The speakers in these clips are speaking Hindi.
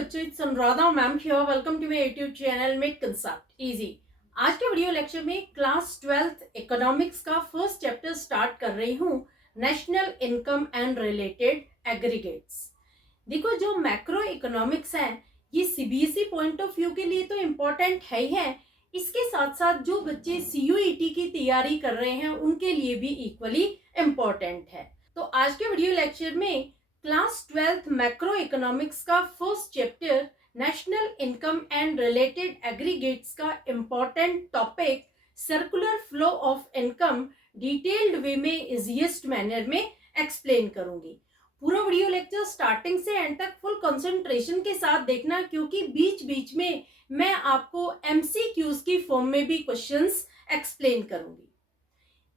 बच्चों, it's Anuradha ma'am here. Welcome to my YouTube channel make concept easy. आज के वीडियो लेक्चर में क्लास 12th इकोनॉमिक्स का फर्स्ट चैप्टर स्टार्ट कर रही हूँ, national income and related aggregates. देखो, जो मैक्रो इकोनॉमिक्स है ये सीबीएसई पॉइंट ऑफ व्यू के लिए तो इम्पोर्टेंट है ही है, इसके साथ साथ जो बच्चे सीयूईटी की तैयारी कर रहे हैं उनके लिए भी इक्वली इम्पोर्टेंट है। तो आज के वीडियो लेक्चर में क्लास 12th मैक्रो इकोनॉमिक्स का first chapter national income and related aggregates का important topic circular flow of income detailed way में इजीएस्ट मैनर में एक्सप्लेन करूंगी। पूरा वीडियो लेक्चर स्टार्टिंग से एंड तक फुल कंसंट्रेशन के साथ देखना, क्योंकि बीच बीच में मैं आपको एमसीक्यूज की फॉर्म में भी क्वेश्चंस एक्सप्लेन करूंगी।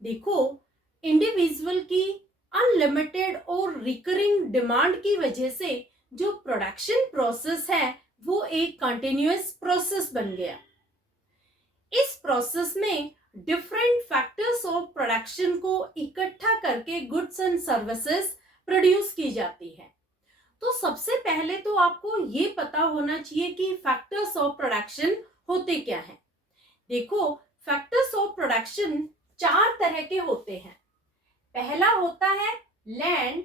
देखो, इंडिविजुअल की अनलिमिटेड और रिकरिंग डिमांड की वजह से जो प्रोडक्शन प्रोसेस है वो एक कंटिन्यूअस प्रोसेस बन गया। इस प्रोसेस में डिफरेंट फैक्टर्स ऑफ प्रोडक्शन को इकट्ठा करके गुड्स एंड सर्विसेज प्रोड्यूस की जाती है। तो सबसे पहले तो आपको ये पता होना चाहिए कि फैक्टर्स ऑफ प्रोडक्शन होते क्या हैं। देखो, फैक्टर्स ऑफ प्रोडक्शन 4 तरह के होते हैं। पहला होता है लैंड,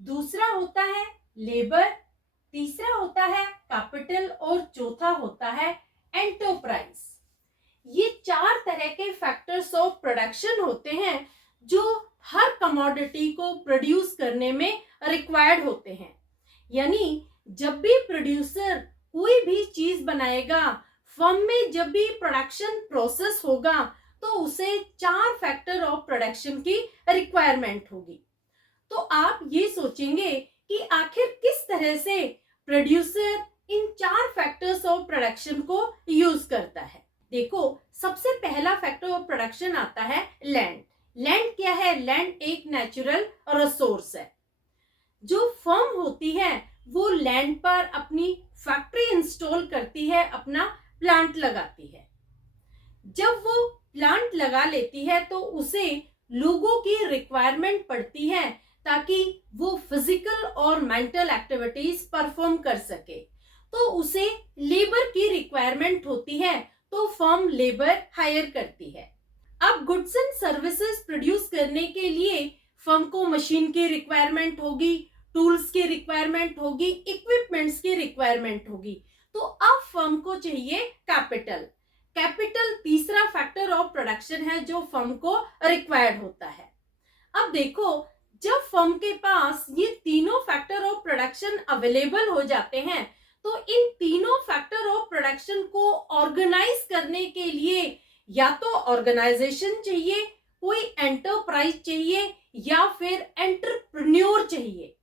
दूसरा होता है लेबर, तीसरा होता है कैपिटल और चौथा होता है एंटरप्राइज। ये 4 तरह के फैक्टर्स ऑफ प्रोडक्शन होते हैं जो हर कमोडिटी को प्रोड्यूस करने में रिक्वायर्ड होते हैं। यानी जब भी प्रोड्यूसर कोई भी चीज बनाएगा, फर्म में जब भी प्रोडक्शन प्रोसेस होगा, तो उसे 4 फैक्टर ऑफ प्रोडक्शन की रिक्वायरमेंट होगी। तो आप ये सोचेंगे कि आखिर किस तरह से producer in 4 factors of production को यूज करता है। देखो, सबसे पहला फैक्टर ऑफ प्रोडक्शन आता है लैंड। लैंड क्या है? लैंड एक नेचुरल रिसोर्स है। जो फर्म होती है वो लैंड पर अपनी फैक्ट्री इंस्टॉल करती है, अपना प्लांट लगाती है। जब वो प्लांट लगा लेती है तो उसे लोगों की रिक्वायरमेंट पड़ती है ताकि वो फिजिकल और मेंटल एक्टिविटीज परफॉर्म कर सके। तो उसे लेबर की रिक्वायरमेंट होती है, तो फर्म लेबर हायर करती है। अब गुड्स एंड सर्विसेज प्रोड्यूस करने के लिए फर्म को मशीन की रिक्वायरमेंट होगी, टूल्स की रिक्वायरमेंट होगी, इक्विपमेंट्स की रिक्वायरमेंट होगी। तो अब फर्म को चाहिए कैपिटल। कैपिटल तीसरा फैक्टर ऑफ प्रोडक्शन है जो फर्म को रिक्वायर्ड होता है। अब देखो, जब फर्म के पास ये तीनों फैक्टर ऑफ प्रोडक्शन अवेलेबल हो जाते हैं, तो इन तीनों फैक्टर ऑफ प्रोडक्शन को ऑर्गेनाइज करने के लिए या तो ऑर्गेनाइजेशन चाहिए, कोई एंटरप्राइज चाहिए, या फिर एंटरप्रेन्योर चाहिए।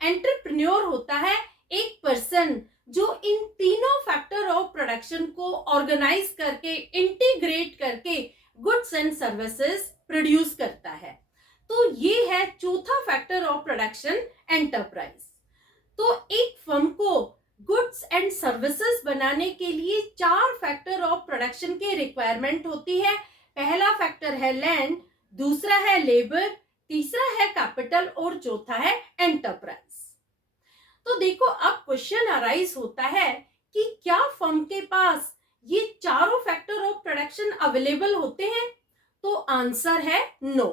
एंटरप्रेन्योर होता है एक पर्सन जो इन तीनों फैक्टर ऑफ प्रोडक्शन को ऑर्गेनाइज करके, इंटीग्रेट करके गुड्स एंड सर्विसेज प्रोड्यूस करता है। तो ये है चौथा फैक्टर ऑफ प्रोडक्शन, एंटरप्राइज। तो एक फर्म को गुड्स एंड सर्विसेज बनाने के लिए 4 फैक्टर ऑफ प्रोडक्शन की रिक्वायरमेंट होती है। पहला फैक्टर है लैंड, दूसरा है लेबर, तीसरा है कैपिटल और चौथा है एंटरप्राइज। तो देखो, अब क्वेश्चन अराइज होता है कि क्या फर्म के पास ये चारों फैक्टर ऑफ प्रोडक्शन अवेलेबल होते हैं? तो आंसर है नो।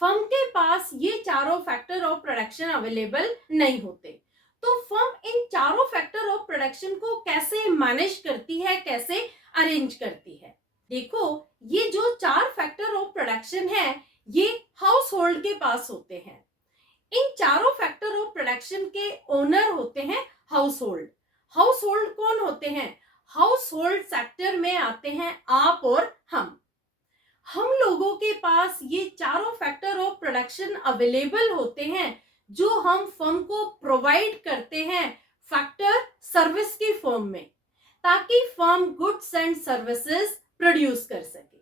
फर्म के पास ये चारों फैक्टर ऑफ प्रोडक्शन अवेलेबल नहीं होते। तो फर्म इन चारों फैक्टर ऑफ प्रोडक्शन को कैसे मैनेज करती है, कैसे अरेंज करती है? देखो, ये जो 4 फैक्टर ऑफ प्रोडक्शन है ये हाउस होल्ड के पास होते हैं। इन चारों फैक्टर ऑफ प्रोडक्शन के ओनर होते हैं हाउस होल्ड। हाउस होल्ड कौन होते हैं? हाउस होल्ड सेक्टर में आते हैं आप और हम। हम लोगों के पास ये चारों फैक्टर ऑफ प्रोडक्शन अवेलेबल होते हैं जो हम फर्म को प्रोवाइड करते हैं फैक्टर सर्विस की फॉर्म में, ताकि firm goods and services produce कर सके।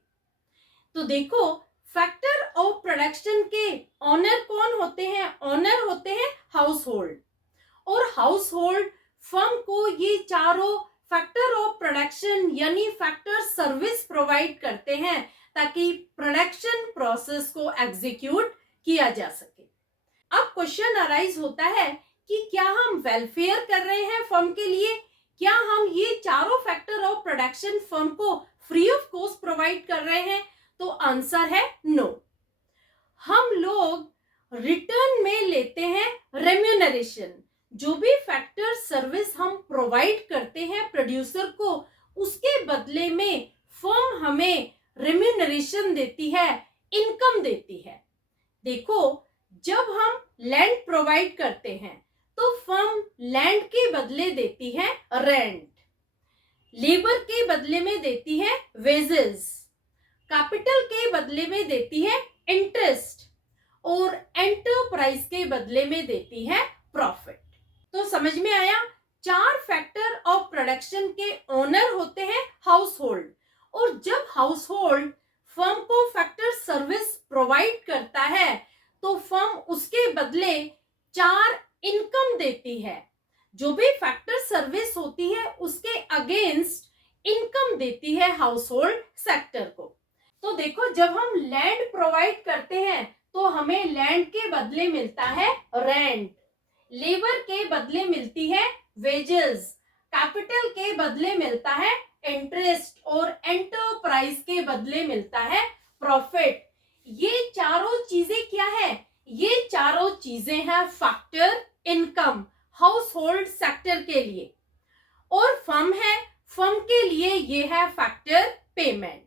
तो देखो, फैक्टर ऑफ प्रोडक्शन के ऑनर कौन होते हैं? ऑनर होते हैं हाउस होल्ड। और हाउस होल्ड फर्म को ये चारों फैक्टर ऑफ प्रोडक्शन यानी फैक्टर सर्विस प्रोवाइड करते हैं ताकि प्रोडक्शन प्रोसेस को एग्जीक्यूट किया जा सके। अब क्वेश्चन अराइज होता है कि क्या हम वेलफेयर कर रहे हैं फर्म के लिए, क्या हम ये चारों फैक्टर ऑफ प्रोडक्शन फर्म को फ्री ऑफ कॉस्ट प्रोवाइड कर रहे हैं, तो आंसर है नो। हम लोग रिटर्न में लेते हैं रेम्यूनरेशन। जो भी फैक्टर सर्विस हम प्रोवाइड करते हैं प्रोड्यूसर को, उसके बदले में फर्म हमें रेम्यूनरेशन देती है, इनकम देती है। देखो, जब हम लैंड प्रोवाइड करते हैं तो फर्म लैंड के बदले देती है रेंट, लेबर के बदले में देती है वेजेस, कैपिटल के बदले में देती है इंटरेस्ट और एंटरप्राइज के बदले में देती है प्रॉफिट। तो समझ में आया, 4 फैक्टर ऑफ प्रोडक्शन के ओनर होते हैं हाउस होल्ड, और जब हाउस होल्ड फर्म को फैक्टर सर्विस प्रोवाइड करता है तो फर्म उसके बदले 4 इनकम देती है। जो भी फैक्टर सर्विस होती है उसके अगेंस्ट इनकम देती है हाउस होल्ड सेक्टर को। तो देखो, जब हम लैंड प्रोवाइड करते हैं तो हमें लैंड के बदले मिलता है रेंट, लेबर के बदले मिलती है वेजेस, कैपिटल के बदले मिलता है इंटरेस्ट और एंटरप्राइज के बदले मिलता है प्रॉफिट। ये चारों चीजें क्या है? ये चारों चीजें हैं factor income house hold sector के लिए, और फर्म है, फर्म के लिए ये है फैक्टर पेमेंट।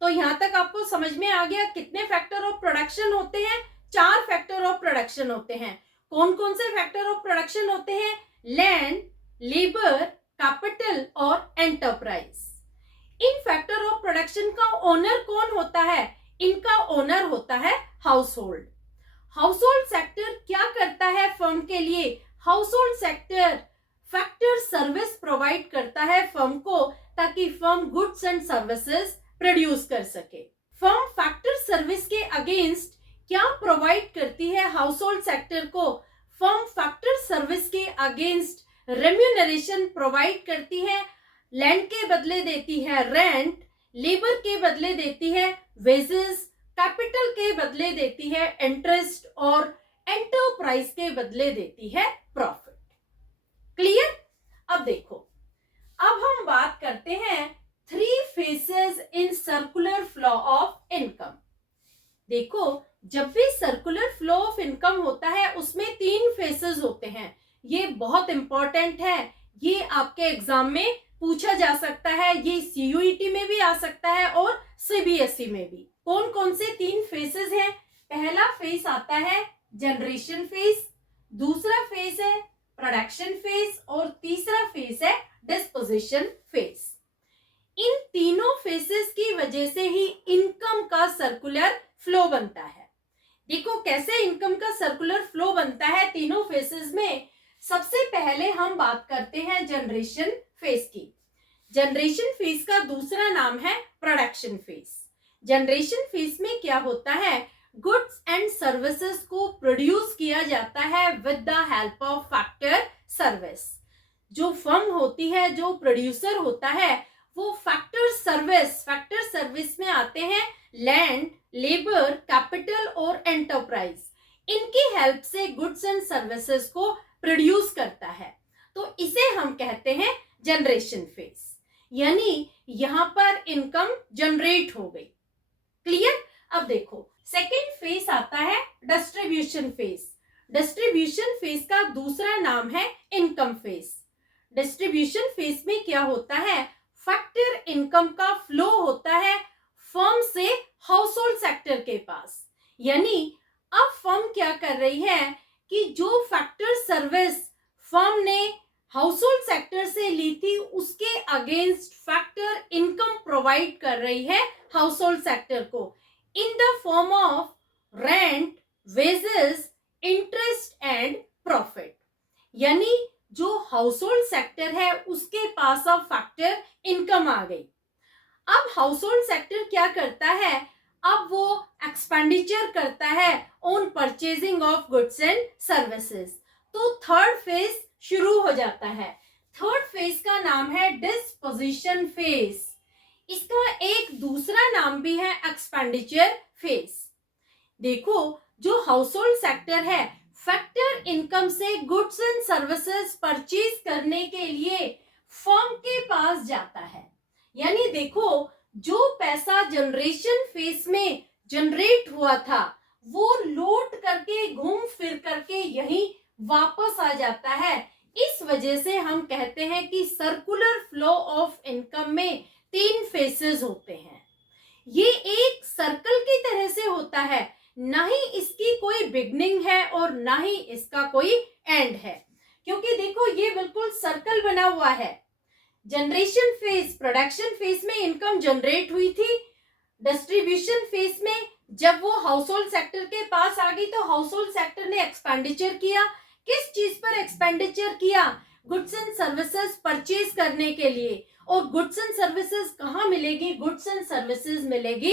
तो यहां तक आपको समझ में आ गया कितने फैक्टर ऑफ प्रोडक्शन होते हैं? 4 फैक्टर ऑफ प्रोडक्शन होते हैं। कौन कौन से फैक्टर ऑफ प्रोडक्शन होते हैं? लैंड, लेबर, कैपिटल और enterprise. In factor of production का ओनर कौन होता है? इनका ओनर होता है house hold. House hold sector क्या करता है फर्म के लिए? House hold sector factor service provide करता है फर्म को, ताकि firm goods and services produce कर सके। फर्म फैक्टर सर्विस के अगेंस्ट क्या प्रोवाइड करती है हाउस होल्ड सेक्टर को? फर्म फैक्टर सर्विस के अगेंस्ट रेम्यूनरेशन प्रोवाइड करती है। लैंड के बदले देती है रेंट, लेबर के बदले देती है वेजेस, कैपिटल के बदले देती है इंटरेस्ट और एंटरप्राइज के बदले देती है प्रॉफिट। क्लियर? अब देखो, अब हम बात करते हैं 3 faces in circular flow of income. देखो, जब भी सर्कुलर फ्लो ऑफ इनकम होता है उसमें 3 फेसेस होते हैं। ये बहुत इंपॉर्टेंट है, ये आपके एग्जाम में पूछा जा सकता है, ये CUET में भी आ सकता है और CBSE में भी। कौन कौन से 3 फेसेस हैं? पहला फेस आता है जनरेशन फेस, दूसरा फेस है प्रोडक्शन फेस और तीसरा फेस है डिस्पोजिशन फेस। इन तीनों फेसेस की वजह से ही इनकम का सर्कुलर फ्लो बनता है। देखो कैसे इनकम का सर्कुलर फ्लो बनता है तीनों फेसेस में। सबसे पहले हम बात करते हैं जनरेशन फेज की। जनरेशन फेज का दूसरा नाम है प्रोडक्शन फेज। जनरेशन फेज में क्या होता है? गुड्स एंड सर्विसेज को प्रोड्यूस किया जाता है with the help of factor service. जो फर्म होती है, जो प्रोड्यूसर होता है, वो फैक्टर सर्विस में आते हैं लैंड, लेबर, कैपिटल और एंटरप्राइज। इनकी हेल्प से गुड्स एंड सर्विसेज को प्रोड्यूस करता है, तो इसे हम कहते हैं जनरेशन फेज। यानी यहां पर इनकम जनरेट हो गई। क्लियर? अब देखो, सेकेंड फेज आता है डिस्ट्रीब्यूशन फेज। डिस्ट्रीब्यूशन फेज का दूसरा नाम है इनकम फेज। डिस्ट्रीब्यूशन फेज में क्या होता है? फैक्टर इनकम का फ्लो होता है फर्म से हाउस होल्ड सेक्टर के पास। यानी अब फर्म क्या कर रही है कि जो फैक्टर सर्विस फर्म ने हाउस होल्ड सेक्टर से ली थी, उसके अगेंस्ट फैक्टर इनकम प्रोवाइड कर रही है हाउस होल्ड सेक्टर को in the form of rent, wages, interest and profit. यानी जो हाउस होल्ड सेक्टर है उसके पास अब फैक्टर इनकम आ गई। अब हाउस होल्ड सेक्टर क्या करता है? अब वो एक्सपेंडिचर करता है on purchasing of goods and services. तो थर्ड फेज शुरू हो जाता है। थर्ड फेज का नाम है डिस्पोजिशन फेज। इसका एक दूसरा नाम भी है एक्सपेंडिचर फेज। देखो, जो हाउस होल्ड सेक्टर है फैक्टर इनकम से गुड्स एंड सर्विसेज परचेज करने के लिए फर्म के पास जाता है। यानी देखो, जो पैसा जनरेशन फेज में जनरेट हुआ था वो लौट करके घूम फिर करके यही वापस आ जाता है। इस वजह से हम कहते हैं कि सर्कुलर फ्लो ऑफ इनकम में 3 फेसेस होते हैं। ये एक सर्कल की तरह से होता है, ना ही इसकी कोई बिगनिंग है और ना ही इसका कोई एंड है, क्योंकि देखो ये बिल्कुल सर्कल बना हुआ है। जनरेशन फेज, प्रोडक्शन फेज में इनकम जनरेट हुई थी। डिस्ट्रीब्यूशन फेज में जब वो हाउस होल्ड सेक्टर के पास आ गई तो हाउस होल्ड सेक्टर ने एक्सपेंडिचर किया। किस चीज पर एक्सपेंडिचर किया? गुड्स एंड सर्विसेज परचेज करने के लिए। और गुड्स एंड सर्विसेज कहाँ मिलेगी? गुड्स एंड सर्विसेज मिलेगी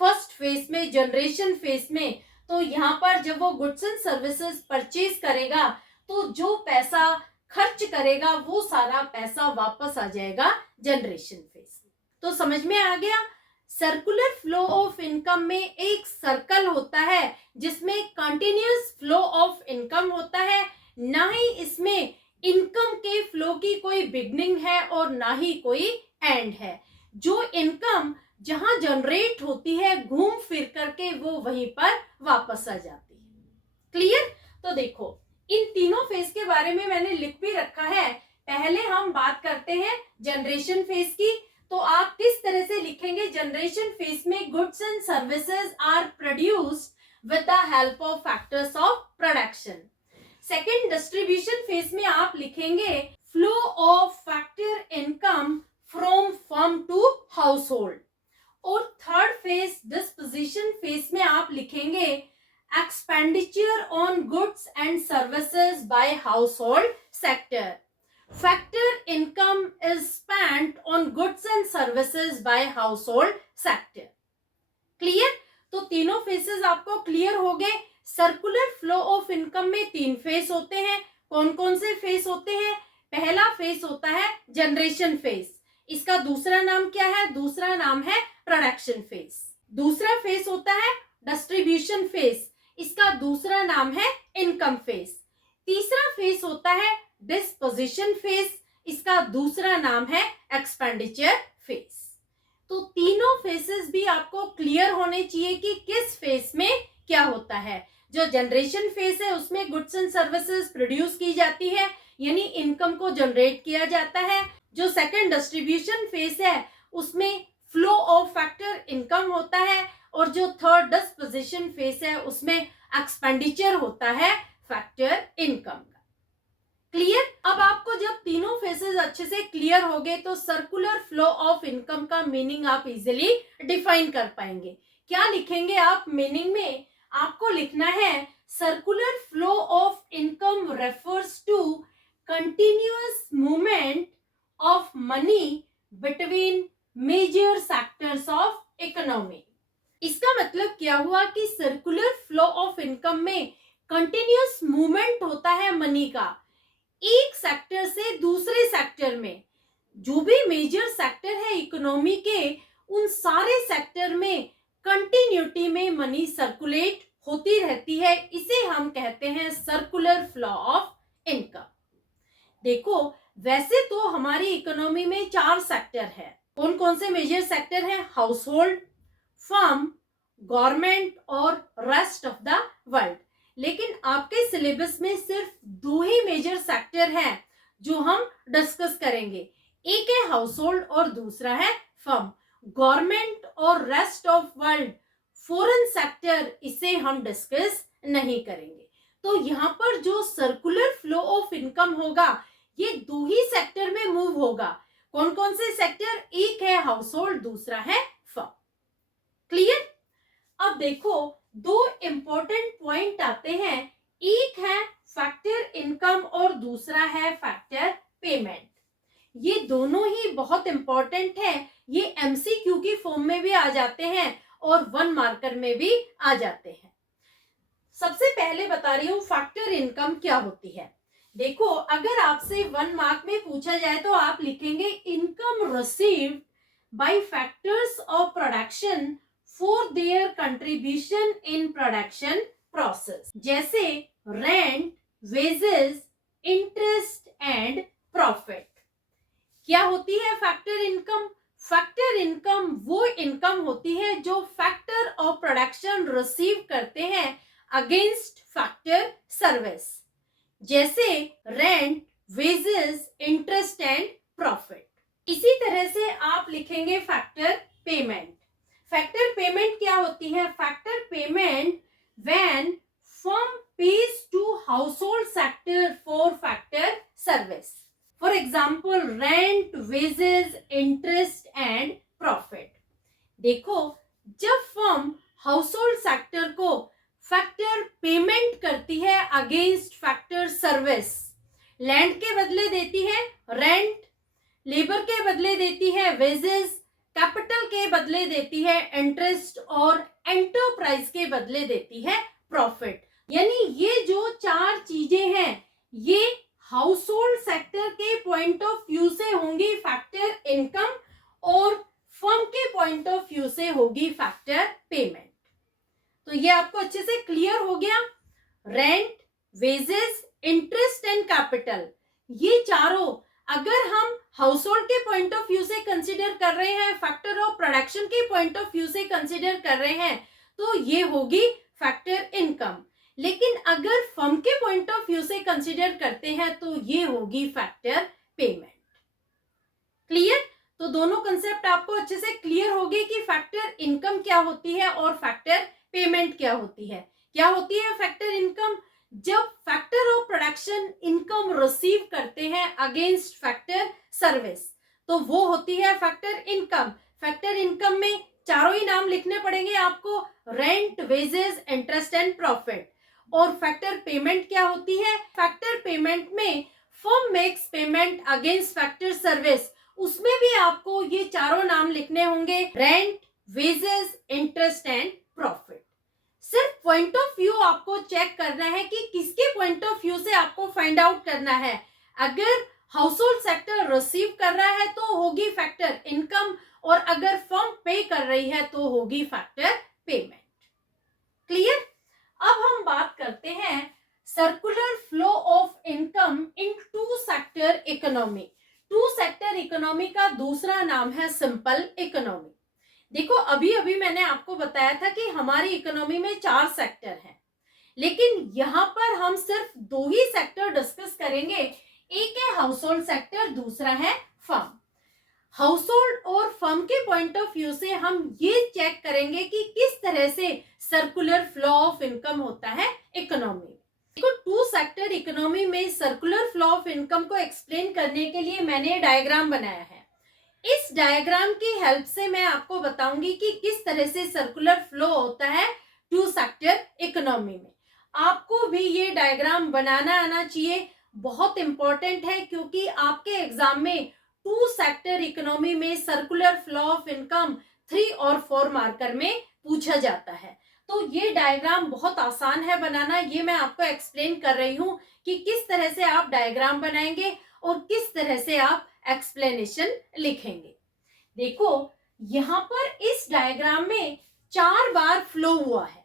फर्स्ट फेज में, जनरेशन फेज में। तो यहाँ पर जब वो गुड्स एंड सर्विसेज परचेज करेगा तो जो पैसा खर्च करेगा वो सारा पैसा वापस आ जाएगा जनरेशन फेज। तो समझ में आ गया? सर्कुलर फ्लो ऑफ इनकम में एक सर्कल होता है जिसमें कंटिन्यूअस फ्लो ऑफ इनकम होता है, ना ही इसमें इनकम के फ्लो की कोई बिगनिंग है और ना ही कोई एंड है। जो इनकम जहां जनरेट होती है घूम फिर करके वो वहीं पर वापस आ जाती है। क्लियर? तो देखो, इन तीनों फेज के बारे में मैंने लिख भी रखा है। पहले हम बात करते हैं जनरेशन फेज की। तो आप किस तरह से लिखेंगे? जनरेशन फेज में goods and services are produced with the help of factors of production. Second, distribution phase में आप लिखेंगे flow of factor income from firm to household. और थर्ड फेज, डिस्पोजिशन फेज में आप लिखेंगे expenditure on goods and services by household sector. Factor income is spent on goods and services by household sector. Clear? तो तीनों फेसेस आपको क्लियर हो गए। सर्कुलर फ्लो ऑफ इनकम में 3 फेज होते हैं। कौन कौन से फेज होते हैं? पहला फेज होता है जनरेशन फेज। इसका दूसरा नाम क्या है? दूसरा नाम है प्रोडक्शन फेज। दूसरा फेज होता है डिस्ट्रीब्यूशन फेज। इसका दूसरा नाम है इनकम फेज। तीसरा फेज होता है डिस्पोजिशन फेज। इसका दूसरा नाम है एक्सपेंडिचर फेज। तो तीनों फेसेस भी आपको क्लियर होने चाहिए कि किस फेज में क्या होता है। जो जनरेशन फेज है उसमें गुड्स एंड सर्विसेज प्रोड्यूस की जाती है, यानी इनकम को जनरेट किया जाता है। जो सेकंड डिस्ट्रीब्यूशन फेज है उसमें फ्लो ऑफ फैक्टर इनकम होता है। और जो थर्ड डिस्पोजिशन फेज है उसमें एक्सपेंडिचर होता है फैक्टर इनकम का। क्लियर? अब आपको जब तीनों फेसेस अच्छे से क्लियर हो गए तो सर्कुलर फ्लो ऑफ इनकम का मीनिंग आप इजीली डिफाइन कर पाएंगे। क्या लिखेंगे आप मीनिंग में? आपको लिखना है circular flow of income refers to continuous movement of money between major sectors of economy. इसका मतलब क्या हुआ कि सर्कुलर फ्लो ऑफ इनकम में कंटिन्यूअस मूवमेंट होता है मनी का एक सेक्टर से दूसरे सेक्टर में। जो भी मेजर सेक्टर है इकोनॉमी के, उन सारे सेक्टर में कंटिन्यूटी में मनी सर्कुलेट होती रहती है। इसे हम कहते हैं सर्कुलर फ्लो ऑफ इनकम। देखो, वैसे तो हमारी इकोनॉमी में 4 सेक्टर है। कौन कौन से मेजर सेक्टर हैं? हाउस होल्ड, फर्म, गवर्नमेंट और रेस्ट ऑफ द वर्ल्ड। लेकिन आपके सिलेबस में सिर्फ 2 ही मेजर सेक्टर हैं जो हम डिस्कस करेंगे। एक है हाउस होल्ड और दूसरा है फर्म। गवर्नमेंट और rest of world foreign sector, इसे हम डिस्कस नहीं करेंगे। तो यहाँ पर जो सर्कुलर फ्लो ऑफ इनकम होगा ये 2 ही सेक्टर में मूव होगा। कौन कौन से सेक्टर? एक है हाउस होल्ड, दूसरा है फर्म। क्लियर? अब देखो, 2 इंपॉर्टेंट पॉइंट आते हैं। एक है फैक्टर इनकम और दूसरा है फैक्टर पेमेंट। ये दोनों ही बहुत इंपॉर्टेंट है। ये एमसीक्यू की फॉर्म में भी आ जाते हैं और 1 मार्कर में भी आ जाते हैं। सबसे पहले बता रही हूं फैक्टर इनकम क्या होती है। देखो, अगर आपसे 1 मार्क में पूछा जाए तो आप लिखेंगे income received by factors of production for their contribution in production process। जैसे rent, wages, interest and profit. क्या होती है फैक्टर इनकम? फैक्टर इनकम वो इनकम होती है जो फैक्टर ऑफ प्रोडक्शन रिसीव करते हैं अगेंस्ट फैक्टर सर्विस, जैसे rent, wages, interest and profit. इसी तरह से आप लिखेंगे फैक्टर पेमेंट। फैक्टर पेमेंट क्या होती है? Factor payment when firm pays to household sector for factor service. For example, rent, wages, interest and profit. देखो, जब फर्म हाउसहोल्ड सेक्टर को फैक्टर पेमेंट करती है अगेंस्ट फैक्टर सर्विस, लैंड के बदले देती है रेंट, लेबर के बदले देती है वेजेस, कैपिटल के बदले देती है इंटरेस्ट और एंटरप्राइज के बदले देती है प्रॉफिट। यानी ये जो चार चीजें हैं ये हाउसहोल्ड सेक्टर के पॉइंट ऑफ व्यू से होंगी फैक्टर इनकम और फर्म के पॉइंट ऑफ व्यू से होगी फैक्टर पेमेंट। तो ये आपको अच्छे से क्लियर हो गया। Rent, wages, interest and capital, ये चारों अगर हम हाउसहोल्ड के पॉइंट ऑफ व्यू से कंसीडर कर रहे हैं, फैक्टर ऑफ प्रोडक्शन के पॉइंट ऑफ व्यू से कंसीडर कर रहे हैं, तो ये होगी फैक्टर इनकम। लेकिन अगर फर्म के पॉइंट ऑफ व्यू से कंसीडर करते हैं तो ये होगी फैक्टर पेमेंट। क्लियर? तो दोनों कंसेप्ट आपको अच्छे से क्लियर हो गए कि फैक्टर इनकम क्या होती है और फैक्टर पेमेंट क्या होती है। क्या होती है फैक्टर इनकम? जब factor of production income receive करते हैं अगेंस्ट फैक्टर सर्विस, तो वो होती है फैक्टर इनकम। फैक्टर इनकम में चारों ही नाम लिखने पड़ेंगे आपको, rent, wages, interest and profit. और फैक्टर पेमेंट क्या होती है? फैक्टर पेमेंट में firm makes payment against factor service, उसमें भी आपको ये चारों नाम लिखने होंगे, rent, wages, interest and profit. सिर्फ पॉइंट ऑफ व्यू आपको चेक करना है कि किसके पॉइंट ऑफ व्यू से आपको फाइंड आउट करना है। अगर हाउसहोल्ड सेक्टर रिसीव कर रहा है तो होगी फैक्टर इनकम, और अगर फर्म पे कर रही है तो होगी फैक्टर पेमेंट। क्लियर? अब हम बात करते हैं circular flow of income in two sector economy. Two sector economy का दूसरा नाम है सिंपल इकोनॉमी। देखो, अभी अभी मैंने आपको बताया था कि हमारी इकोनॉमी में 4 सेक्टर हैं, लेकिन यहाँ पर हम सिर्फ 2 ही सेक्टर डिस्कस करेंगे। एक है हाउसहोल्ड सेक्टर, दूसरा है फर्म। हाउसहोल्ड और फर्म के पॉइंट ऑफ व्यू से हम ये चेक करेंगे कि किस तरह से सर्कुलर फ्लो ऑफ इनकम होता है इकोनॉमी। देखो, टू सेक्टर इकोनॉमी में सर्कुलर फ्लो ऑफ इनकम को एक्सप्लेन करने के लिए मैंने डायग्राम बनाया है। इस डायग्राम की हेल्प से मैं आपको बताऊंगी कि किस तरह से सर्कुलर फ्लो होता है टू सेक्टर इकोनॉमी में। आपको भी ये डायग्राम बनाना आना चाहिए, बहुत इंपॉर्टेंट है, क्योंकि आपके एग्जाम में टू सेक्टर इकोनॉमी में सर्कुलर फ्लो ऑफ इनकम 3 और 4 मार्कर में पूछा जाता है। तो ये डायग्राम बहुत आसान है बनाना, ये मैं आपको एक्सप्लेन कर रही हूँ कि किस तरह से आप डायग्राम बनाएंगे और किस तरह से आप एक्सप्लेनेशन लिखेंगे। देखो, यहाँ पर इस डायग्राम में 4 बार फ्लो हुआ है।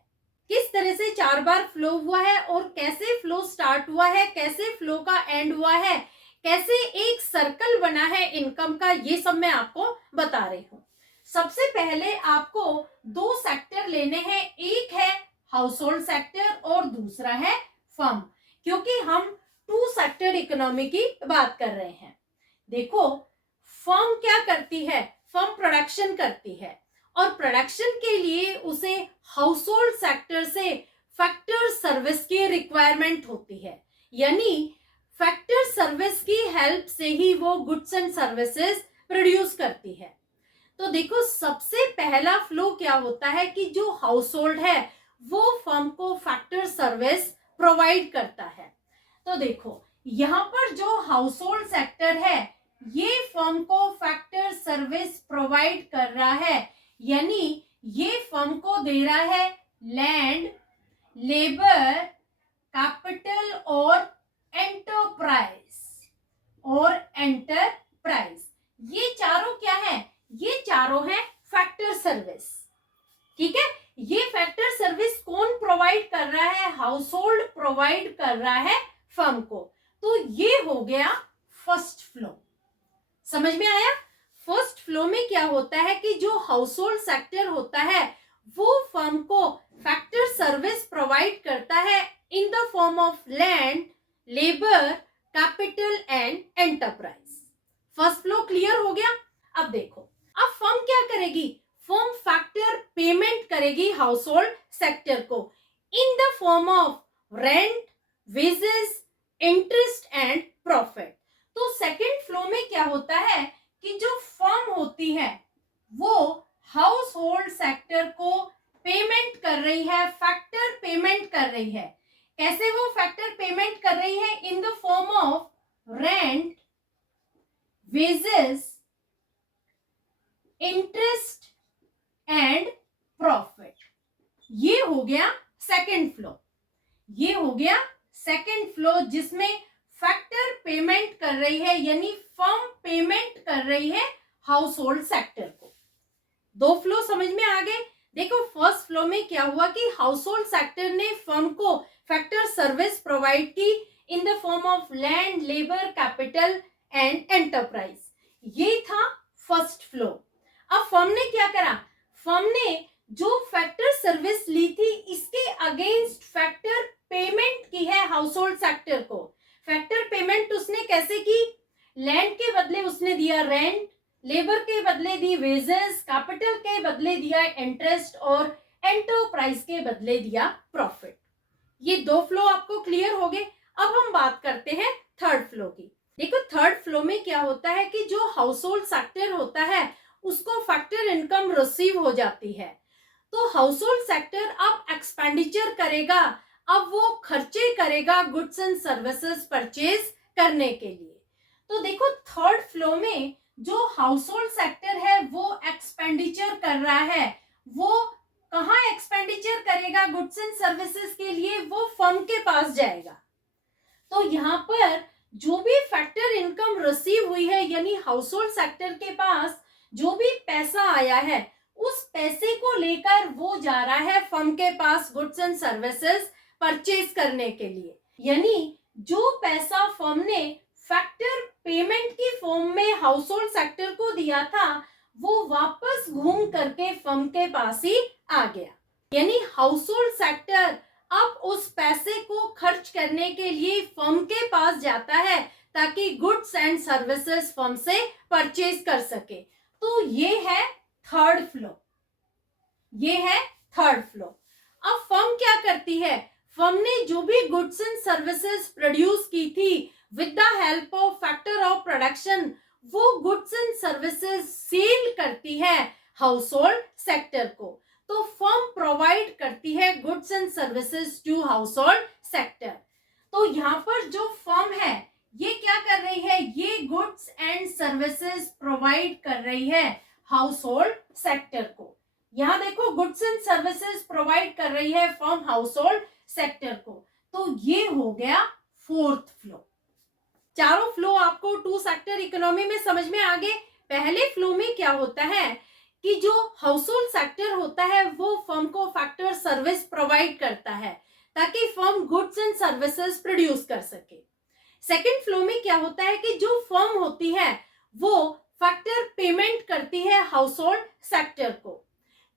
किस तरह से 4 बार फ्लो हुआ है और कैसे फ्लो स्टार्ट हुआ है, कैसे फ्लो का एंड हुआ है, कैसे एक सर्कल बना है इनकम का, ये सब मैं आपको बता रही हूँ। सबसे पहले आपको 2 सेक्टर लेने हैं, एक है हाउसहोल्ड सेक्टर और दूसरा है फर्म, क्योंकि हम टू सेक्टर इकोनॉमी की बात कर रहे हैं। देखो, फर्म क्या करती है? फर्म प्रोडक्शन करती है और प्रोडक्शन के लिए उसे हाउसहोल्ड सेक्टर से फैक्टर सर्विस की रिक्वायरमेंट होती है, यानी फैक्टर सर्विस की हेल्प से ही वो गुड्स एंड सर्विसेज प्रोड्यूस करती है। तो देखो, सबसे पहला फ्लो क्या होता है कि जो हाउसहोल्ड है वो फर्म को फैक्टर सर्विस प्रोवाइड करता है। तो देखो, यहाँ पर जो हाउसहोल्ड सेक्टर है ये फर्म को फैक्टर सर्विस प्रोवाइड कर रहा है, यानी ये फर्म को दे रहा है लैंड, लेबर, कैपिटल और एंटरप्राइज। ये चारों क्या है? ये चारों हैं फैक्टर सर्विस। ठीक है, ये फैक्टर सर्विस कौन प्रोवाइड कर रहा है? हाउसहोल्ड प्रोवाइड कर रहा है फर्म को। तो ये हो गया फर्स्ट फ्लो। समझ में आया? फर्स्ट फ्लो में क्या होता है कि जो हाउस होल्ड सेक्टर होता है वो फर्म को फैक्टर सर्विस प्रोवाइड करता है इन the form of land, labour, capital and enterprise. First flow clear हो गया? अब देखो, अब फर्म क्या करेगी? फर्म फैक्टर पेमेंट करेगी हाउस होल्ड सेक्टर को in the form of rent, wages, interest and profit. तो सेकेंड फ्लो में क्या होता है कि जो फर्म होती है वो हाउस होल्ड सेक्टर को पेमेंट कर रही है, फैक्टर पेमेंट कर रही है। कैसे वो फैक्टर पेमेंट कर रही है? इन the form of rent, wages, interest and profit. ये हो गया सेकेंड फ्लो। ये हो गया सेकेंड फ्लो जिसमें फैक्टर पेमेंट कर रही है, यानी फर्म पेमेंट कर रही है हाउस होल्ड सेक्टर को। दो फ्लो समझ में आ गए? देखो, फर्स्ट फ्लो में क्या हुआ कि हाउस होल्ड सेक्टर ने फर्म को फैक्टर सर्विस प्रोवाइड की इन the form of land, labour, capital and enterprise. ये था फर्स्ट फ्लो। अब फर्म ने क्या करा? फर्म ने जो फैक्टर सर्विस ली थी इसके अगेंस्ट फैक्टर पेमेंट की है हाउस होल्ड सेक्टर को। फैक्टर पेमेंट उसने कैसे की? लैंड के बदले उसने दिया रेंट, लेबर के बदले दी वेजेस, कैपिटल के बदले दिया इंटरेस्ट और एंटरप्राइज के बदले दिया प्रॉफिट। ये दो फ्लो आपको क्लियर हो गए। अब हम बात करते हैं थर्ड फ्लो की। देखो, थर्ड फ्लो में क्या होता है कि जो हाउस होल्ड सेक्टर होता है उसको फैक्टर इनकम रिसीव हो जाती है। तो हाउस होल्ड सेक्टर अब एक्सपेंडिचर करेगा, अब वो खर्चे करेगा गुड्स एंड सर्विसेज परचेज करने के लिए। तो देखो, थर्ड फ्लो में जो हाउस होल्ड सेक्टर है वो एक्सपेंडिचर कर रहा है। वो कहाँ एक्सपेंडिचर करेगा गुड्स एंड सर्विसेज के लिए? वो फर्म के पास जाएगा। तो यहाँ पर जो भी फैक्टर इनकम रिसीव हुई है, यानी हाउस होल्ड सेक्टर के पास जो भी पैसा आया है उस पैसे को लेकर वो जा रहा है फर्म के पास गुड्स एंड सर्विसेज परचेज करने के लिए। यानी जो पैसा फर्म ने फैक्टर पेमेंट की फॉर्म में हाउस होल्ड सेक्टर को दिया था वो वापस घूम करके फर्म के पास ही आ गया। यानी हाउस होल्ड सेक्टर अब उस पैसे को खर्च करने के लिए फर्म के पास जाता है ताकि गुड्स एंड सर्विसेज फर्म से परचेज कर सके। तो ये है थर्ड फ्लो। ये है थर्ड फ्लो। अब फर्म क्या करती है? फर्म ने जो भी गुड्स एंड सर्विसेज प्रोड्यूस की थी with the help of factor of production, वो गुड्स एंड सर्विसेज सेल करती है हाउस होल्ड सेक्टर को। तो फर्म प्रोवाइड करती है goods and services to household sector. तो यहाँ पर जो फर्म है ये क्या कर रही है? ये गुड्स एंड सर्विसेज प्रोवाइड कर रही है हाउस होल्ड सेक्टर को। यहाँ देखो, गुड्स एंड सर्विसेज प्रोवाइड कर रही है फर्म हाउस होल्ड सेक्टर को। तो ये हो गया फोर्थ फ्लो। चारों फ्लो आपको टू सेक्टर इकोनॉमी में समझ में आ गए। पहले फ्लो में क्या होता है कि जो हाउस होल्ड सेक्टर होता है वो फर्म को फैक्टर सर्विस प्रोवाइड करता है ताकि firm goods and services produce कर सके। सेकेंड फ्लो में क्या होता है कि जो फर्म होती है वो फैक्टर पेमेंट करती है हाउस होल्ड सेक्टर को।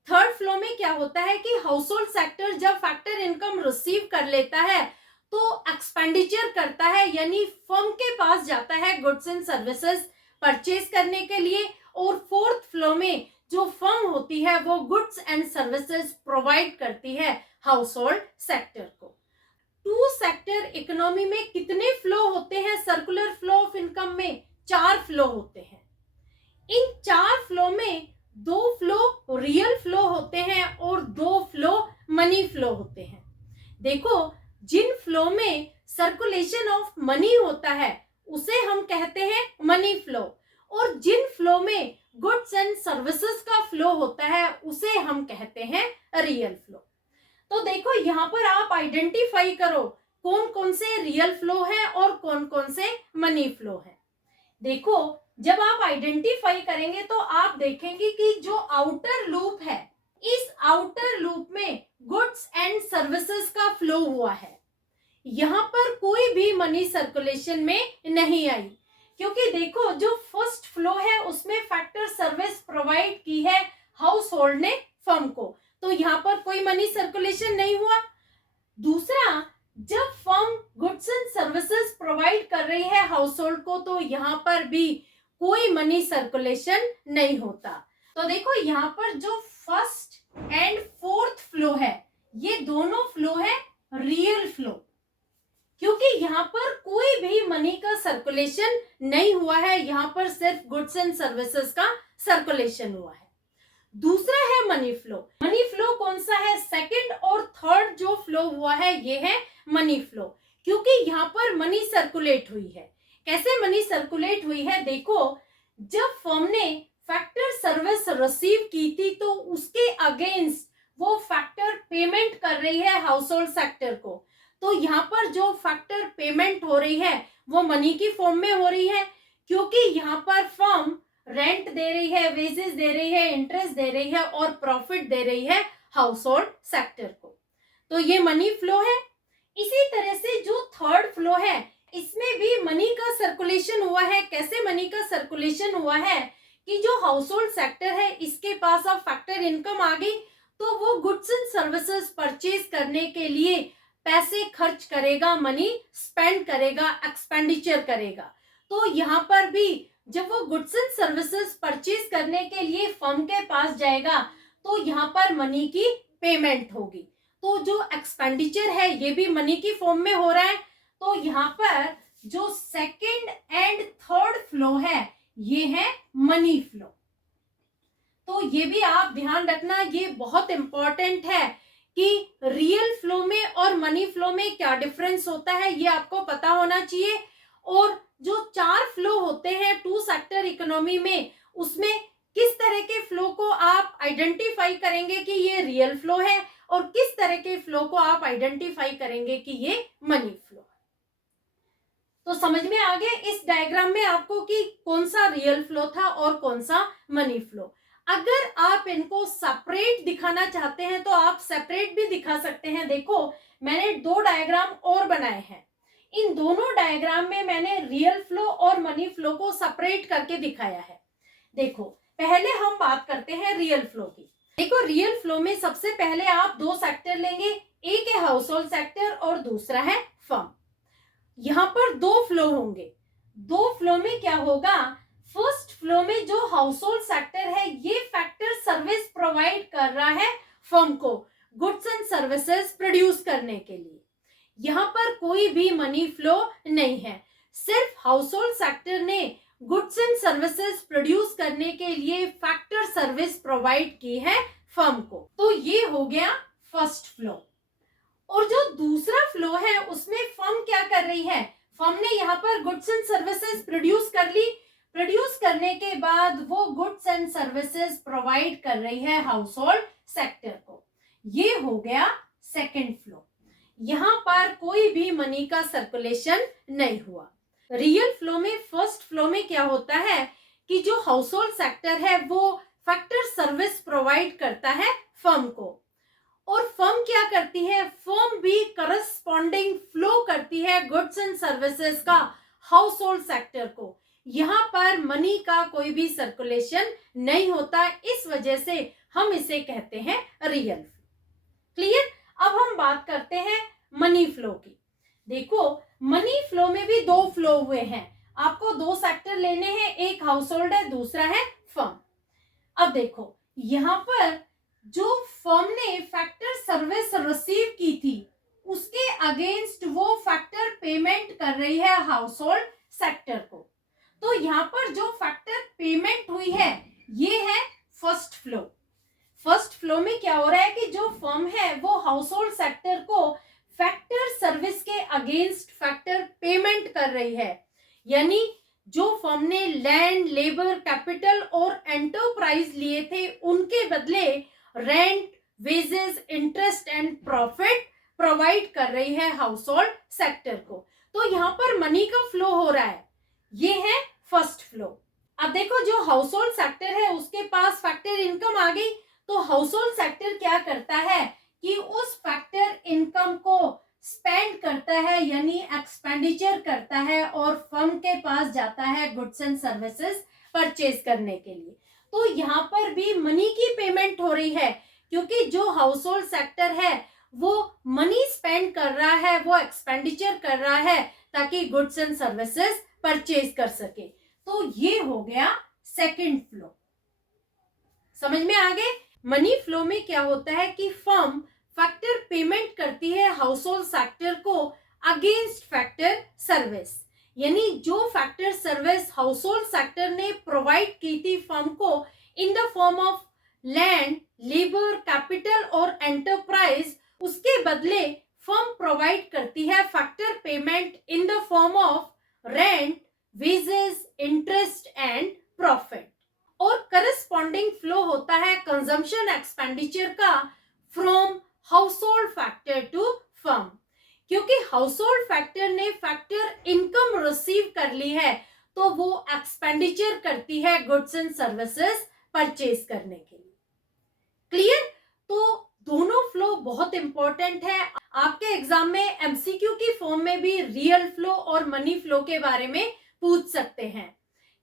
थर्ड फ्लो में क्या होता है कि हाउस होल्ड सेक्टर जब फैक्टर इनकम रिसीव कर लेता है तो एक्सपेंडिचर करता है, यानी फर्म के पास जाता है गुड्स एंड सर्विसेज परचेज करने के लिए। और फोर्थ फ्लो में जो फर्म होती है वो गुड्स एंड सर्विसेज प्रोवाइड करती है हाउस होल्ड सेक्टर को। टू सेक्टर इकोनॉमी में कितने फ्लो होते हैं? सर्कुलर फ्लो ऑफ इनकम में 4 फ्लो होते हैं। इन 4 फ्लो में 2 फ्लो रियल फ्लो होते हैं और 2 फ्लो मनी फ्लो होते हैं। देखो, जिन फ्लो में सर्कुलेशन ऑफ मनी होता है उसे हम कहते हैं मनी फ्लो, और जिन फ्लो में गुड्स एंड सर्विसेज का फ्लो होता है उसे हम कहते हैं रियल फ्लो। तो देखो, यहाँ पर आप आइडेंटिफाई करो कौन कौन से रियल फ्लो है और कौन कौन से मनी फ्लो है। देखो, जब आप आइडेंटिफाई करेंगे तो आप देखेंगे कि जो आउटर लूप है इस आउटर लूप में गुड्स एंड सर्विसेज का फ्लो हुआ है। यहाँ पर कोई भी मनी सर्कुलेशन में नहीं आई, क्योंकि देखो जो फर्स्ट फ्लो है उसमें फैक्टर सर्विस प्रोवाइड की है हाउस होल्ड ने फर्म को, तो यहाँ पर कोई मनी सर्कुलेशन नहीं हुआ। दूसरा, जब firm goods and services provide कर रही है हाउस होल्ड को, तो यहाँ पर भी कोई मनी सर्कुलेशन नहीं होता। तो देखो यहाँ पर जो फर्स्ट एंड फोर्थ फ्लो है, ये दोनों फ्लो है रियल फ्लो, क्योंकि यहाँ पर कोई भी मनी का सर्कुलेशन नहीं हुआ है, यहाँ पर सिर्फ गुड्स एंड सर्विसेज का सर्कुलेशन हुआ है। दूसरा है मनी फ्लो। मनी फ्लो कौन सा है? सेकंड और थर्ड जो फ्लो हुआ है ये है मनी फ्लो, क्योंकि यहाँ पर मनी सर्कुलेट हुई है। कैसे मनी सर्कुलेट हुई है? देखो, जब फर्म ने फैक्टर सर्विस रिसीव की थी तो उसके अगेंस्ट वो फैक्टर पेमेंट कर रही है हाउस होल्ड सेक्टर को, तो यहाँ पर जो फैक्टर पेमेंट हो रही है वो मनी की फॉर्म में हो रही है, क्योंकि यहाँ पर फर्म रेंट दे रही है, वेजेस दे रही है, इंटरेस्ट दे रही है और प्रॉफिट दे रही है हाउस होल्ड सेक्टर को, तो ये मनी फ्लो है। इसी तरह से जो थर्ड फ्लो है इसमें भी मनी का सर्कुलेशन हुआ है। कैसे मनी का सर्कुलेशन हुआ है कि जो हाउस होल्ड सेक्टर है इसके पास अब फैक्टर इनकम आ गई, तो वो गुड्स एंड सर्विसेज परचेज करने के लिए पैसे खर्च करेगा, मनी स्पेंड करेगा, एक्सपेंडिचर करेगा। तो यहाँ पर भी जब वो गुड्स एंड सर्विसेज परचेज करने के लिए फर्म के पास जाएगा तो यहाँ पर मनी की पेमेंट होगी, तो जो एक्सपेंडिचर है ये भी मनी की फॉर्म में हो रहा है। तो यहाँ पर जो सेकंड एंड थर्ड फ्लो है ये है मनी फ्लो। तो ये भी आप ध्यान रखना, ये बहुत इंपॉर्टेंट है कि रियल फ्लो में और मनी फ्लो में क्या डिफरेंस होता है, ये आपको पता होना चाहिए। और जो 4 फ्लो होते हैं टू सेक्टर इकोनॉमी में, उसमें किस तरह के फ्लो को आप आइडेंटिफाई करेंगे कि ये रियल फ्लो है और किस तरह के फ्लो को आप आइडेंटिफाई करेंगे कि ये मनी फ्लो है। तो समझ में आ गया इस डायग्राम में आपको कि कौन सा रियल फ्लो था और कौन सा मनी फ्लो। अगर आप इनको सेपरेट दिखाना चाहते हैं तो आप सेपरेट भी दिखा सकते हैं। देखो, मैंने 2 डायग्राम और बनाए हैं, इन दोनों डायग्राम में मैंने रियल फ्लो और मनी फ्लो को सेपरेट करके दिखाया है। देखो, पहले हम बात करते हैं रियल फ्लो की। देखो, रियल फ्लो में सबसे पहले आप 2 सेक्टर लेंगे, एक है हाउस होल्ड सेक्टर और दूसरा है फर्म। यहाँ पर 2 फ्लो होंगे। 2 फ्लो में क्या होगा? फर्स्ट फ्लो में जो हाउस होल्ड सेक्टर है ये फैक्टर सर्विस प्रोवाइड कर रहा है फर्म को गुड्स एंड सर्विसेज प्रोड्यूस करने के लिए। यहाँ पर कोई भी मनी फ्लो नहीं है, सिर्फ हाउस होल्ड सेक्टर ने गुड्स एंड सर्विसेज प्रोड्यूस करने के लिए फैक्टर सर्विस प्रोवाइड की है फर्म को। तो ये हो गया फर्स्ट फ्लो। और जो दूसरा फ्लो है उसमें फर्म क्या कर रही है? फर्म ने यहाँ पर गुड्स एंड सर्विसेज प्रोड्यूस कर ली, प्रोड्यूस करने के बाद वो गुड्स एंड सर्विसेज प्रोवाइड कर रही है हाउस होल्ड सेक्टर को। ये हो गया सेकंड फ्लो। यहाँ पर कोई भी मनी का सर्कुलेशन नहीं हुआ। रियल फ्लो में फर्स्ट फ्लो में क्या होता है कि जो हाउस होल्ड सेक्टर है वो फैक्टर सर्विस प्रोवाइड करता है फर्म को, और फर्म क्या करती है? फर्म भी करस्पॉन्डिंग फ्लो करती है गुड्स एंड सर्विसेज का हाउस होल्ड सेक्टर को। यहाँ पर मनी का कोई भी सर्कुलेशन नहीं होता, इस वजह से हम इसे कहते हैं रियल फ्लो। क्लियर? अब हम बात करते हैं मनी फ्लो की। देखो, मनी फ्लो में भी 2 फ्लो हुए हैं। आपको 2 सेक्टर लेने हैं, एक हाउस होल्ड है, दूसरा है फर्म। अब देखो, यहाँ पर जो फर्म ने फैक्टर सर्विस रिसीव की थी उसके अगेंस्ट वो फैक्टर पेमेंट कर रही है हाउस होल्ड सेक्टर को। तो यहाँ पर जो फैक्टर पेमेंट हुई है ये है फर्स्ट फ्लो। फर्स्ट फ्लो में क्या हो रहा है कि जो फर्म है वो हाउस होल्ड सेक्टर को फैक्टर सर्विस के अगेंस्ट फैक्टर पेमेंट कर रही है, यानी जो फर्म ने लैंड, लेबर, कैपिटल और एंटरप्राइज लिए थे उनके बदले rent, wages, interest and profit provide कर रही है हाउस होल्ड सेक्टर को। तो यहाँ पर मनी का फ्लो हो रहा है, ये है फर्स्ट फ्लो। अब देखो, जो हाउस होल्ड सेक्टर है उसके पास फैक्टर इनकम आ गई, तो हाउस होल्ड सेक्टर क्या करता है कि उस फैक्टर इनकम को स्पेंड करता है यानी एक्सपेंडिचर करता है और फर्म के पास जाता है गुड्स एंड सर्विसेज परचेज करने के लिए। तो यहाँ पर भी मनी की पेमेंट हो रही है, क्योंकि जो हाउस होल्ड सेक्टर है वो मनी स्पेंड कर रहा है, वो एक्सपेंडिचर कर रहा है ताकि गुड्स एंड सर्विसेज परचेज कर सके। तो ये हो गया सेकंड फ्लो। समझ में आ गए? मनी फ्लो में क्या होता है कि फर्म फैक्टर पेमेंट करती है हाउस होल्ड सेक्टर को अगेंस्ट फैक्टर सर्विस, यानी जो factor service household sector ने प्रोवाइड की थी फर्म को in the form of land, labour, capital और एंटरप्राइज, उसके बदले फर्म प्रोवाइड करती है factor payment in the form of rent, wages, interest and profit. और करस्पॉन्डिंग फ्लो होता है कंजम्पशन एक्सपेंडिचर का from household factor to firm, क्योंकि हाउस होल्ड फैक्टर ने फैक्टर इनकम रिसीव कर ली है तो वो एक्सपेंडिचर करती है गुड्स एंड सर्विसेज परचेज करने के लिए। क्लियर? तो दोनों फ्लो बहुत इंपॉर्टेंट है। आपके एग्जाम में एमसीक्यू की फॉर्म में भी रियल फ्लो और मनी फ्लो के बारे में पूछ सकते हैं।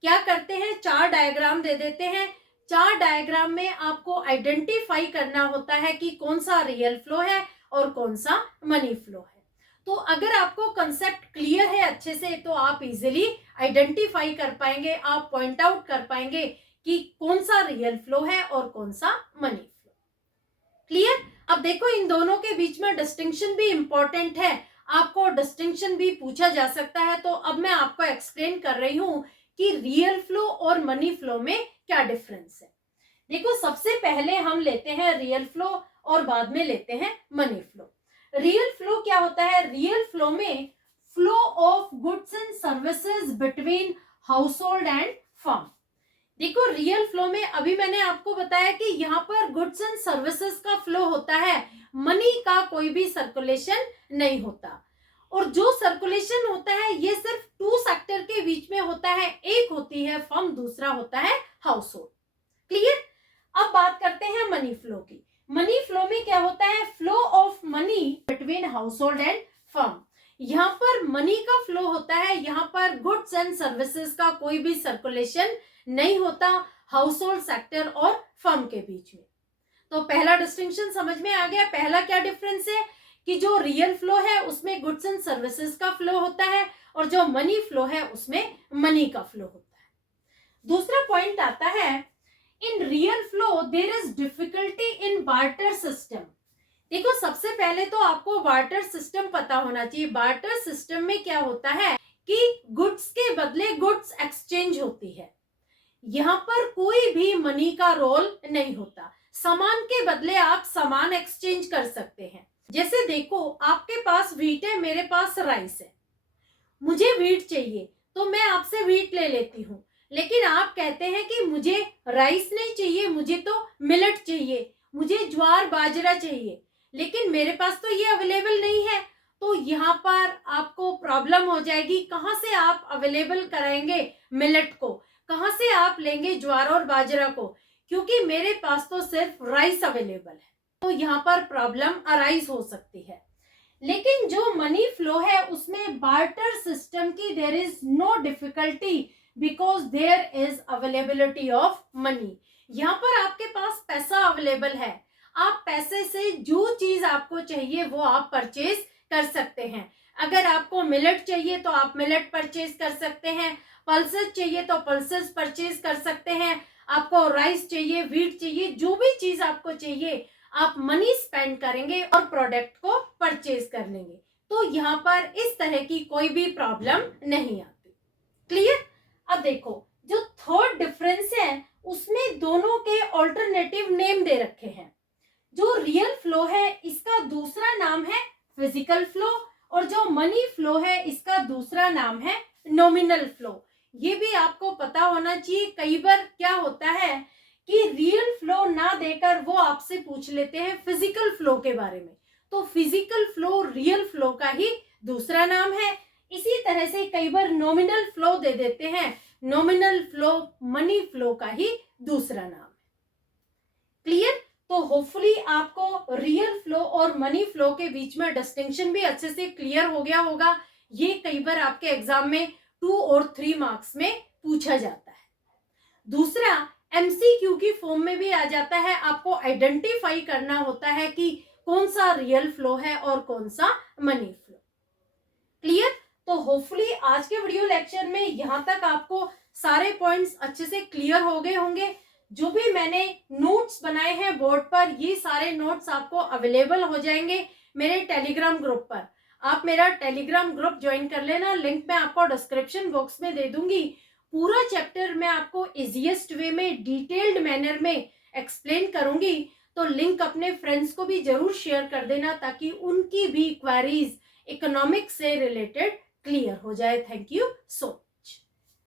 क्या करते हैं, चार डायग्राम दे देते हैं। चार डायग्राम में आपको आइडेंटिफाई करना होता है कि कौन सा रियल फ्लो है और कौन सा मनी फ्लो है। तो अगर आपको कंसेप्ट क्लियर है अच्छे से तो आप इजीली आइडेंटिफाई कर पाएंगे, आप पॉइंट आउट कर पाएंगे कि कौन सा रियल फ्लो है और कौन सा मनी फ्लो। क्लियर? अब देखो इन दोनों के बीच में डिस्टिंक्शन भी इंपॉर्टेंट है, आपको डिस्टिंक्शन भी पूछा जा सकता है। तो अब मैं आपको एक्सप्लेन कर रही हूं कि रियल फ्लो और मनी फ्लो में क्या डिफरेंस है। देखो सबसे पहले हम लेते हैं रियल फ्लो और बाद में लेते हैं मनी फ्लो। रियल फ्लो क्या होता है? रियल फ्लो में flow of goods and services between house hold and firm. देखो रियल फ्लो में अभी मैंने आपको बताया कि यहाँ पर गुड्स एंड सर्विसेज का फ्लो होता है, मनी का कोई भी सर्कुलेशन नहीं होता। और जो सर्कुलेशन होता है ये सिर्फ टू सेक्टर के बीच में होता है, एक होती है फर्म, दूसरा होता है हाउस होल्ड। क्लियर? अब बात करते हैं मनी फ्लो की। मनी फ्लो में क्या होता है? Flow of money between house hold and firm. यहाँ पर मनी का फ्लो होता है, यहाँ पर गुड्स एंड सर्विसेज का कोई भी सर्कुलेशन नहीं होता हाउस होल्ड सेक्टर और फर्म के बीच में। तो पहला डिस्टिंक्शन समझ में आ गया। पहला क्या डिफरेंस है कि जो रियल फ्लो है उसमें गुड्स एंड सर्विसेज का फ्लो होता है और जो मनी फ्लो है उसमें मनी का फ्लो होता है। दूसरा पॉइंट आता है, in real flow there is difficulty in barter system. देखो सबसे पहले तो आपको बार्टर सिस्टम पता होना चाहिए। बार्टर सिस्टम में क्या होता है कि गुड्स के बदले गुड्स एक्सचेंज होती है, यहाँ पर कोई भी मनी का रोल नहीं होता। सामान के बदले आप सामान एक्सचेंज कर सकते हैं। जैसे देखो आपके पास व्हीट है, मेरे पास राइस है, मुझे व्हीट चाहिए तो मैं आपसे व्हीट ले लेती हूँ, लेकिन आप कहते हैं कि मुझे राइस नहीं चाहिए, मुझे तो मिलेट चाहिए, मुझे ज्वार बाजरा चाहिए, लेकिन मेरे पास तो ये अवेलेबल नहीं है। तो यहाँ पर आपको प्रॉब्लम हो जाएगी, कहाँ से आप अवेलेबल कराएंगे मिलेट को, कहाँ से आप लेंगे ज्वार और बाजरा को, क्योंकि मेरे पास तो सिर्फ राइस अवेलेबल है। तो यहाँ पर प्रॉब्लम अराइज हो सकती है। लेकिन जो मनी फ्लो है उसमें बार्टर सिस्टम की there is no difficulty because there is availability of money. यहाँ पर आपके पास पैसा अवेलेबल है, आप पैसे से जो चीज आपको चाहिए वो आप परचेज कर सकते हैं। अगर आपको मिलेट चाहिए तो आप मिलेट परचेज कर सकते हैं, पल्सेस चाहिए तो पल्सेस परचेज कर सकते हैं, आपको राइस चाहिए, व्हीट चाहिए, जो भी चीज आपको चाहिए आप मनी स्पेंड करेंगे और प्रोडक्ट को परचेज कर लेंगे। तो यहाँ पर इस तरह की कोई भी प्रॉब्लम नहीं आती। क्लियर? अब देखो जो थर्ड डिफरेंस है उसमें दोनों के ऑल्टरनेटिव नेम दे रखे हैं। जो रियल फ्लो है इसका दूसरा नाम है फिजिकल फ्लो और जो मनी फ्लो है इसका दूसरा नाम है नॉमिनल फ्लो। ये भी आपको पता होना चाहिए। कई बार क्या होता है कि रियल फ्लो ना देकर वो आपसे पूछ लेते हैं फिजिकल फ्लो के बारे में, तो फिजिकल फ्लो रियल फ्लो का ही दूसरा नाम है। इसी तरह से कई बार नॉमिनल फ्लो दे देते हैं, नॉमिनल फ्लो मनी फ्लो का ही दूसरा नाम है। क्लियर? तो होपफुली आपको रियल फ्लो और मनी फ्लो के बीच में डिस्टिंक्शन भी अच्छे से क्लियर हो गया होगा। ये कई बार आपके एग्जाम में 2 और 3 मार्क्स में पूछा जाता है। दूसरा, एमसीक्यू की फॉर्म में भी आ जाता है, आपको आइडेंटिफाई करना होता है कि कौन सा रियल फ्लो है और कौन सा मनी फ्लो। क्लियर? तो होपफुली आज के वीडियो लेक्चर में यहां तक आपको सारे पॉइंट्स अच्छे से क्लियर हो गए होंगे। जो भी मैंने नोट्स बनाए हैं बोर्ड पर, ये सारे नोट्स आपको अवेलेबल हो जाएंगे मेरे टेलीग्राम ग्रुप पर। आप मेरा टेलीग्राम ग्रुप ज्वाइन कर लेना, लिंक मैं आपको डिस्क्रिप्शन बॉक्स में दे दूंगी। पूरा चैप्टर मैं आपको इजीएस्ट वे में डिटेल्ड मैनर में एक्सप्लेन करूंगी, तो लिंक अपने फ्रेंड्स को भी जरूर शेयर कर देना ताकि उनकी भी क्वेरीज इकोनॉमिक्स से रिलेटेड क्लियर हो जाए। Thank you so